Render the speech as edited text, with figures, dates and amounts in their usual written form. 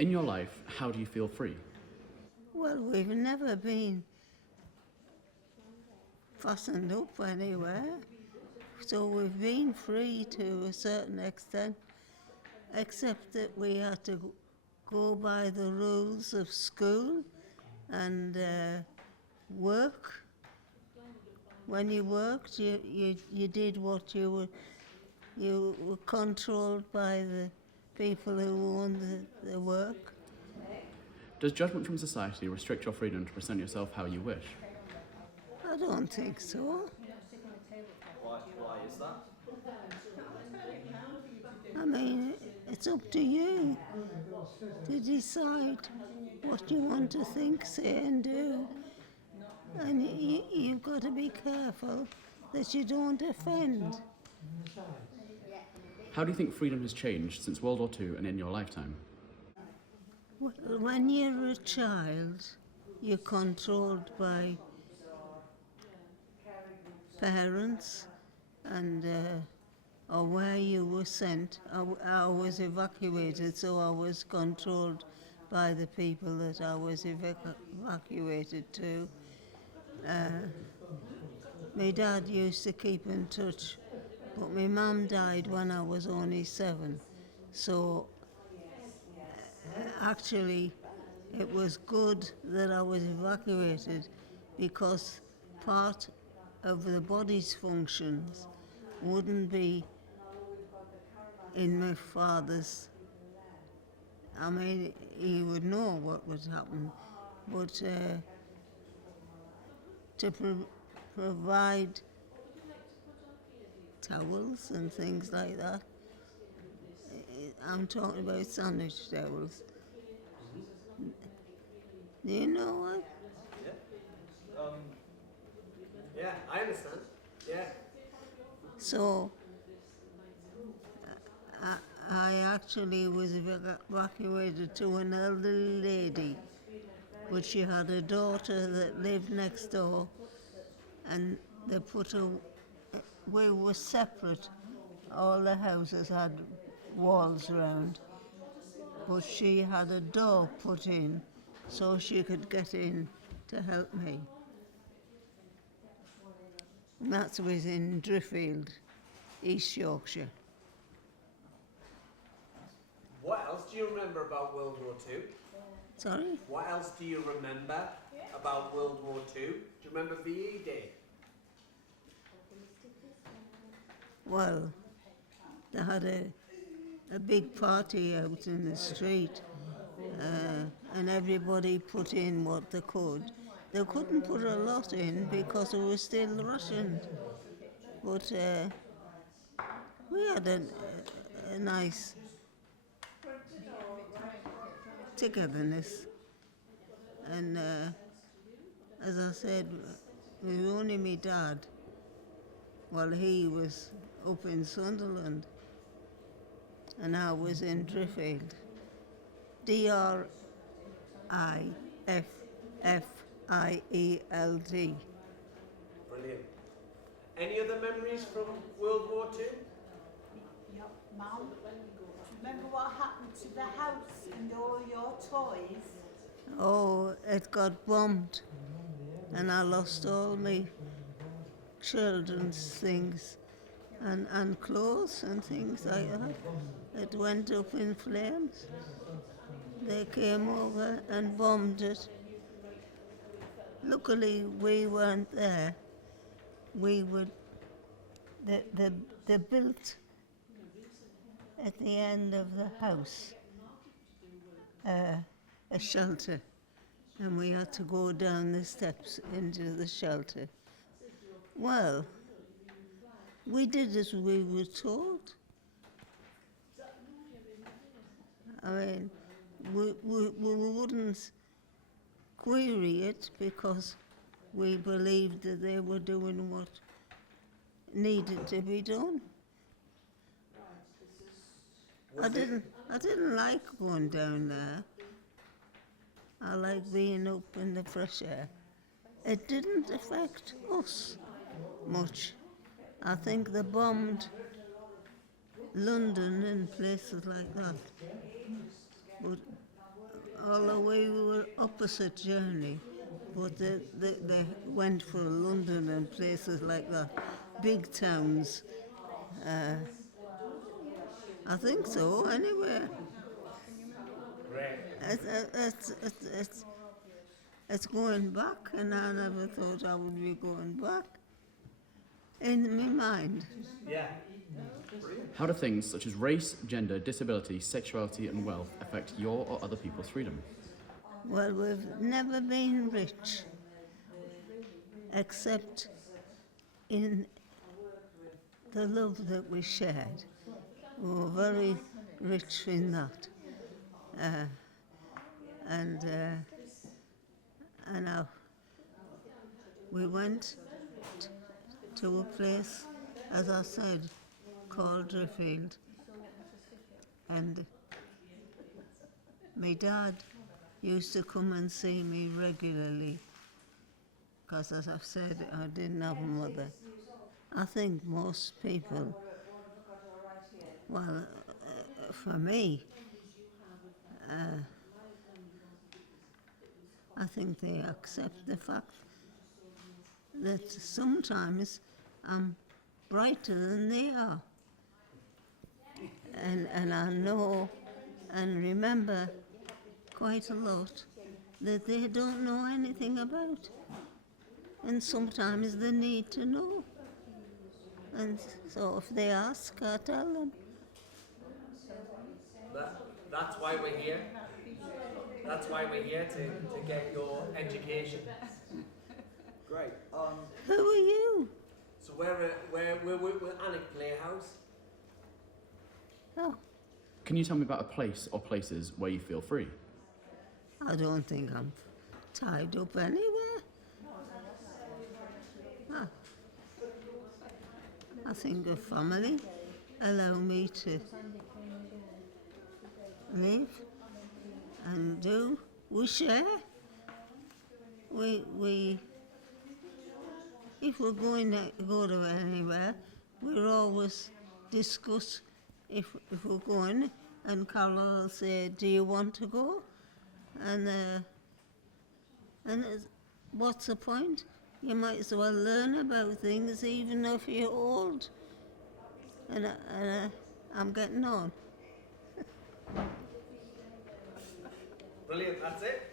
In your life, how do you feel free? Well, we've never been fastened up anywhere, so we've been free to a certain extent, except that we had to go by the rules of school and work. When you worked, you did what you were controlled by the people who owned the work. Does judgment from society restrict your freedom to present yourself how you wish? I don't think so. Why is that? I mean, it's up to you to decide what you want to think, say and do. And you've got to be careful that you don't offend. How do you think freedom has changed since World War II and in your lifetime? When you're a child, you're controlled by parents and or where you were sent. I was evacuated, so I was controlled by the people that I was evacuated to. My dad used to keep in touch, but my mum died when I was only 7, so actually it was good that I was evacuated, because part of the body's functions wouldn't be in my father's. I mean, he would know what would happen, but to provide towels and things like that. I'm talking about sandwich towels. Do you know what? Yeah, I understand. Yeah. So I actually was evacuated to an elderly lady, but she had a daughter that lived next door, and they put we were separate. All the houses had walls around, but she had a door put in so she could get in to help me. And that was in Driffield, East Yorkshire. What else do you remember about World War II? Sorry? What else do you remember about World War II? Do you remember VE Day? Well, they had a big party out in the street, and everybody put in what they could. They couldn't put a lot in because it was still rationed, but we had a nice togetherness. And as I said, it was only my dad. Well, he was up in Sunderland, and I was in Driffield. Driffield. Brilliant. Any other memories from World War II? Yeah, Mum, remember what happened to the house and all your toys? Oh, it got bombed, and I lost all my children's things and clothes and things like that. It went up in flames. They came over and bombed it. Luckily, we weren't there. They built at the end of the house a shelter, and we had to go down the steps into the shelter. Well, we did as we were told. I mean, we wouldn't query it because we believed that they were doing what needed to be done. I didn't like going down there. I like being up in the fresh air. It didn't affect us much. I think they bombed London and places like that. But although we were opposite journey, but they went for London and places like that, big towns. I think so, anyway. Great. It's going back, and I never thought I would be going back. In my mind. Yeah. How do things such as race, gender, disability, sexuality, and wealth affect your or other people's freedom? Well, we've never been rich, except in the love that we shared. We were very rich in that. And we went to a place, as I said, called Driffield. And my dad used to come and see me regularly, because, as I've said, I didn't have a mother. I think most people, well, for me, I think they accept the fact that sometimes I'm brighter than they are. And I know and remember quite a lot that they don't know anything about. And sometimes they need to know. And so if they ask, I tell them. That's why we're here. That's why we're here, to get your education. Great. Who are you? So we're Alnwick Playhouse. Oh, Can you tell me about a place or places where you feel free? I don't think I'm tied up anywhere. I think a family allow me to live and do. We share. We if we're going to go to anywhere, we'll always discuss if we're going, and Carol will say, do you want to go? And what's the point? You might as well learn about things even if you're old. And I'm getting on. Brilliant, that's it.